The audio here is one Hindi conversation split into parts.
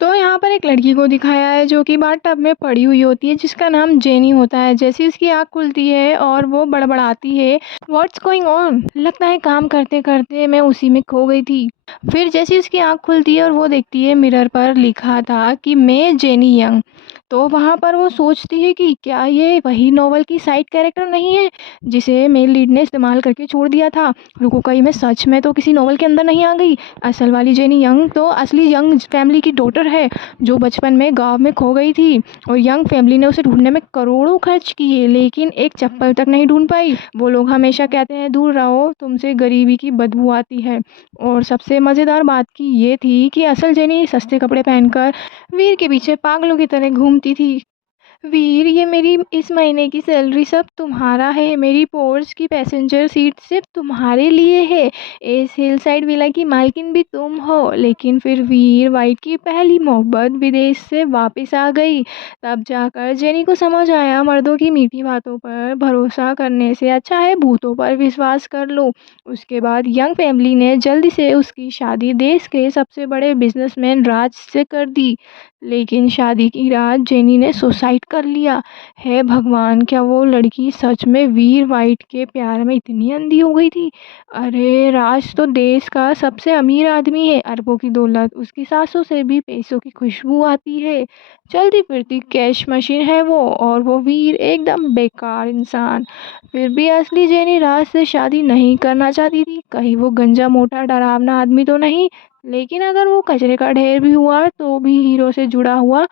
तो यहाँ पर एक लड़की को दिखाया है जो कि बाथटब में पड़ी हुई होती है, जिसका नाम जेनी होता है। जैसे ही उसकी आँख खुलती है और वो बड़बड़ाती है, व्हाट्स गोइंग ऑन, लगता है काम करते करते मैं उसी में खो गई थी। फिर जैसे ही उसकी आँख खुलती है और वो देखती है मिरर पर लिखा था कि मैं जेनी यंग। तो वहाँ पर वो सोचती है कि क्या ये वही नॉवल की साइड कैरेक्टर नहीं है जिसे मेल लीड ने इस्तेमाल करके छोड़ दिया था। रुको, कहीं मैं सच में तो किसी नॉवल के अंदर नहीं आ गई। असल वाली जेनी यंग तो असली यंग फैमिली की डॉटर है, जो बचपन में गांव में खो गई थी और यंग फैमिली ने उसे ढूंढने में करोड़ों खर्च किए, लेकिन एक चप्पल तक नहीं ढूंढ पाई। वो लोग हमेशा कहते हैं दूर रहो, तुमसे गरीबी की बदबू आती है। और सबसे मज़ेदार बात की ये थी कि असल जेनी सस्ते कपड़े पहनकर वीर के पीछे पागलों की तरह घूमती थी। वीर, ये मेरी इस महीने की सैलरी सब तुम्हारा है। मेरी पोर्च की पैसेंजर सीट सिर्फ तुम्हारे लिए है। इस हिल साइड विला की मालकिन भी तुम हो। लेकिन फिर वीर वाइट की पहली मोहब्बत विदेश से वापस आ गई। तब जाकर जेनी को समझ आया, मर्दों की मीठी बातों पर भरोसा करने से अच्छा है भूतों पर विश्वास कर लो। उसके बाद यंग फैमिली ने जल्दी से उसकी शादी देश के सबसे बड़े बिजनेसमैन राज से कर दी। लेकिन शादी की रात जेनी ने सुसाइड कर लिया। हे भगवान, क्या वो लड़की सच में वीर वाइट के प्यार में इतनी अंधी हो गई थी? अरे राज तो देश का सबसे अमीर आदमी है, अरबों की दौलत, उसकी सांसों से भी पैसों की खुशबू आती है। चलती फिरती कैश मशीन है वो, और वो वीर एकदम बेकार इंसान। फिर भी असली जेनी राज से शादी नहीं करना चाहती थी। कहीं वो गंजा मोटा डरावना आदमी तो नहीं, लेकिन अगर वो कचरे का ढेर भी हुआ तो भी हीरो से जुड़ा हुआ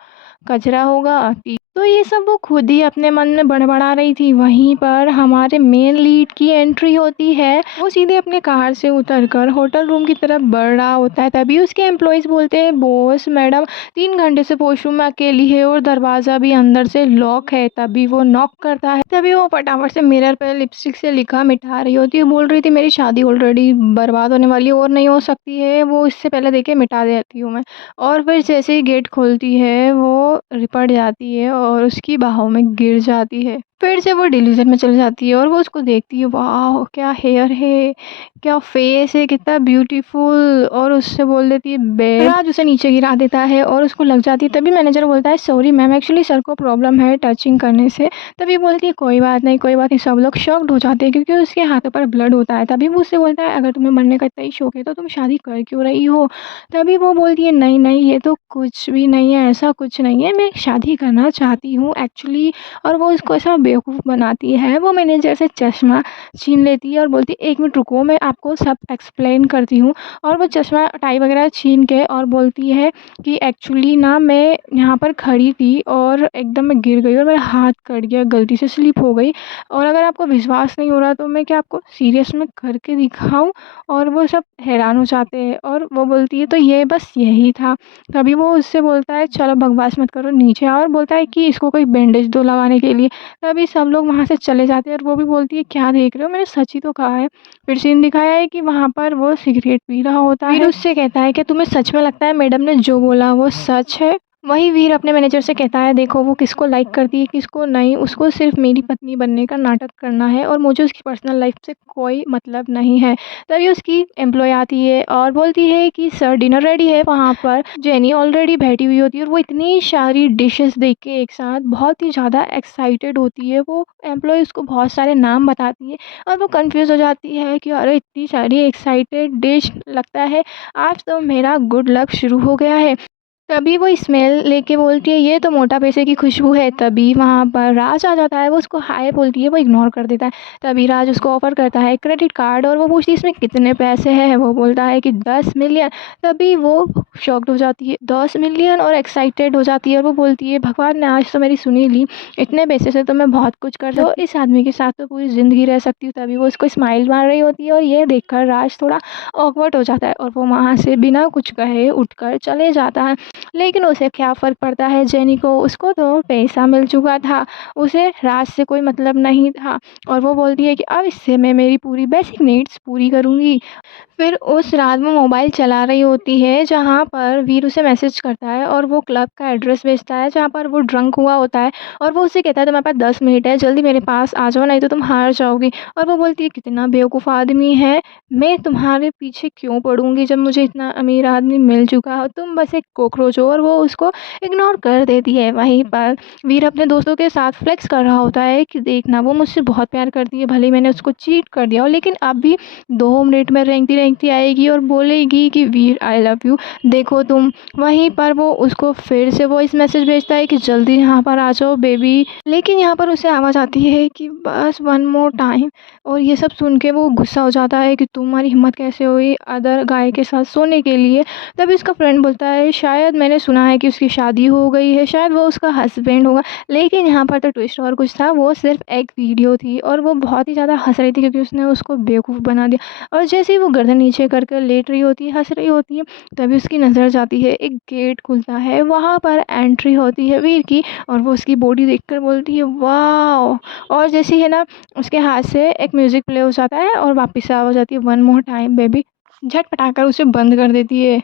कचरा होगा। तो ये सब वो खुद ही अपने मन में बड़बड़ा रही थी। वहीं पर हमारे मेन लीड की एंट्री होती है। वो सीधे अपने कार से उतरकर होटल रूम की तरफ बढ़ रहा होता है। तभी उसके एम्प्लॉयज बोलते हैं, बॉस मैडम 3 घंटे से वॉशरूम में अकेली है और दरवाज़ा भी अंदर से लॉक है। तभी वो नॉक करता है। तभी वो फटाफट से मिरर पर लिपस्टिक से लिखा मिटा रही होती है। बोल रही थी मेरी शादी ऑलरेडी बर्बाद होने वाली है और नहीं हो सकती है, वो इससे पहले देखे मिटा देती हूँ मैं। और फिर जैसे ही गेट खोलती है वो लिपट जाती है और उसकी बाहों में गिर जाती है। फिर से वो डिलीजन में चली जाती है और वो उसको देखती है, वाह क्या हेयर है, क्या फेस है, कितना ब्यूटीफुल। और उससे बोल देती है बेब। राज उसे नीचे गिरा देता है और उसको लग जाती है। तभी मैनेजर बोलता है, सॉरी मैम, एक्चुअली सर को प्रॉब्लम है टचिंग करने से। तभी बोलती है कोई बात नहीं कोई बात नहीं। सब लोग शॉक्ड हो जाते हैं क्योंकि उसके हाथों पर ब्लड होता है। तभी वो उससे बोलता है, अगर तुम्हें मरने का इतना ही शौक है तो तुम शादी कर क्यों रही हो? तभी वो बोलती है, नहीं नहीं ये तो कुछ भी नहीं है, ऐसा कुछ नहीं है, मैं शादी करना चाहती हूँ एक्चुअली। और वो उसको ऐसा बेवकूफ़ बनाती है। वो मैनेजर से चश्मा छीन लेती है और बोलती है, एक मिनट रुको, मैं आपको सब एक्सप्लेन करती हूँ। और वो चश्मा टाई वगैरह छीन के और बोलती है कि एक्चुअली ना मैं यहाँ पर खड़ी थी और एकदम मैं गिर गई और मेरा हाथ कट गया, गलती से स्लिप हो गई। और अगर आपको विश्वास नहीं हो रहा तो मैं क्या आपको सीरियस में करके दिखाऊं? और वो सब हैरान हो जाते हैं और वो बोलती है तो ये बस यही था। तभी वो उससे बोलता है, चलो बकवास मत करो, नीचे आओ। और बोलता है कि इसको कोई बैंडेज दो लगाने के लिए। तभी सब लोग वहाँ से चले जाते हैं और वो भी बोलती है, क्या देख रहे हो, मैंने सच ही तो कहा है। फिर सीन दिखाया है कि वहाँ पर वो सिगरेट पी रहा होता है। फिर उससे कहता है कि तुम्हें सच में लगता है मैडम ने जो बोला वो सच है? वही वीर अपने मैनेजर से कहता है, देखो वो किसको लाइक करती है किसको नहीं, उसको सिर्फ मेरी पत्नी बनने का नाटक करना है और मुझे उसकी पर्सनल लाइफ से कोई मतलब नहीं है। तभी उसकी एम्प्लॉय आती है और बोलती है कि सर डिनर रेडी है। वहाँ पर जेनी ऑलरेडी बैठी हुई होती है और वो इतनी सारी डिशेस देख के एक साथ बहुत ही ज़्यादा एक्साइटेड होती है। वो एम्प्लॉय उसको बहुत सारे नाम बताती है और वो कंफ्यूज हो जाती है कि अरे इतनी सारी एक्साइटेड डिश, लगता है आज तो मेरा गुड लक शुरू हो गया है। तभी वो स्मेल लेके बोलती है, ये तो मोटा पैसे की खुशबू है। तभी वहाँ पर राज आ जाता है। वो उसको हाय बोलती है, वो इग्नोर कर देता है। तभी राज उसको ऑफर करता है क्रेडिट कार्ड और वो पूछती है इसमें कितने पैसे हैं। वो बोलता है कि 10 मिलियन। तभी वो शॉक्ड हो जाती है, 10 मिलियन, और एक्साइटेड हो जाती है और वो बोलती है, भगवान ने आज तो मेरी सुनी ली, इतने पैसे से तो मैं बहुत कुछ कर सकती हूँ, इस आदमी के साथ तो पूरी ज़िंदगी रह सकती हूँ। तभी वो उसको स्माइल मार रही होती है और ये देखकर राज थोड़ा ऑकवर्ड हो जाता है और वो वहाँ से बिना कुछ कहे उठकर चले जाता है। लेकिन उसे क्या फ़र्क पड़ता है जेनी को, उसको तो पैसा मिल चुका था, उसे राज से कोई मतलब नहीं था। और वो बोलती है कि अब इससे मैं मेरी पूरी बेसिक नीड्स पूरी करूँगी। फिर उस रात वो मोबाइल चला रही होती है जहाँ पर वीर उसे मैसेज करता है और वो क्लब का एड्रेस भेजता है जहाँ पर वो ड्रंक हुआ होता है। और वो उसे कहता है तुम्हारे पास 10 मिनट है, जल्दी मेरे पास आ जाओ नहीं तो तुम हार जाओगी। और वो बोलती है, कितना बेवकूफ़ आदमी है, मैं तुम्हारे पीछे क्यों पड़ूंगी जब मुझे इतना अमीर आदमी मिल चुका हो, तुम बस एक कॉकरोच सोचो और वो उसको इग्नोर कर देती है। वहीं पर वीर अपने दोस्तों के साथ फ्लेक्स कर रहा होता है कि देखना वो मुझसे बहुत प्यार करती है, भले ही मैंने उसको चीट कर दिया हो, लेकिन अब भी 2 मिनट में रेंगती-रेंगती आएगी और बोलेगी कि वीर आई लव यू, देखो तुम। वहीं पर वो उसको फिर से वॉइस मैसेज भेजता है कि जल्दी यहाँ पर आ जाओ बेबी। लेकिन यहाँ पर उसे आवाज़ आती है कि बस वन मोर टाइम, और ये सब सुन के वो गुस्सा हो जाता है कि तुम्हारी हिम्मत कैसे हुई अदर गाय के साथ सोने के लिए। तभी उसका फ्रेंड बोलता है शायद मैंने सुना है कि उसकी शादी हो गई है, शायद वो उसका हस्बैंड होगा। लेकिन यहाँ पर तो ट्विस्ट और कुछ था, वो सिर्फ एक वीडियो थी और वो बहुत ही ज़्यादा हंस रही थी क्योंकि उसने उसको बेवकूफ़ बना दिया। और जैसे ही वो गर्दन नीचे कर लेट रही होती है, हंस रही होती है, तभी उसकी नज़र जाती है, एक गेट खुलता है, वहाँ पर एंट्री होती है वीर की, और वो उसकी बॉडी देखकर बोलती है वाओ। और जैसे ही है ना, उसके हाथ से एक म्यूज़िक प्ले हो जाता है और वापस से आवाज़ आती है वन मोर टाइम बेबी, झट पटाकर उसे बंद कर देती है।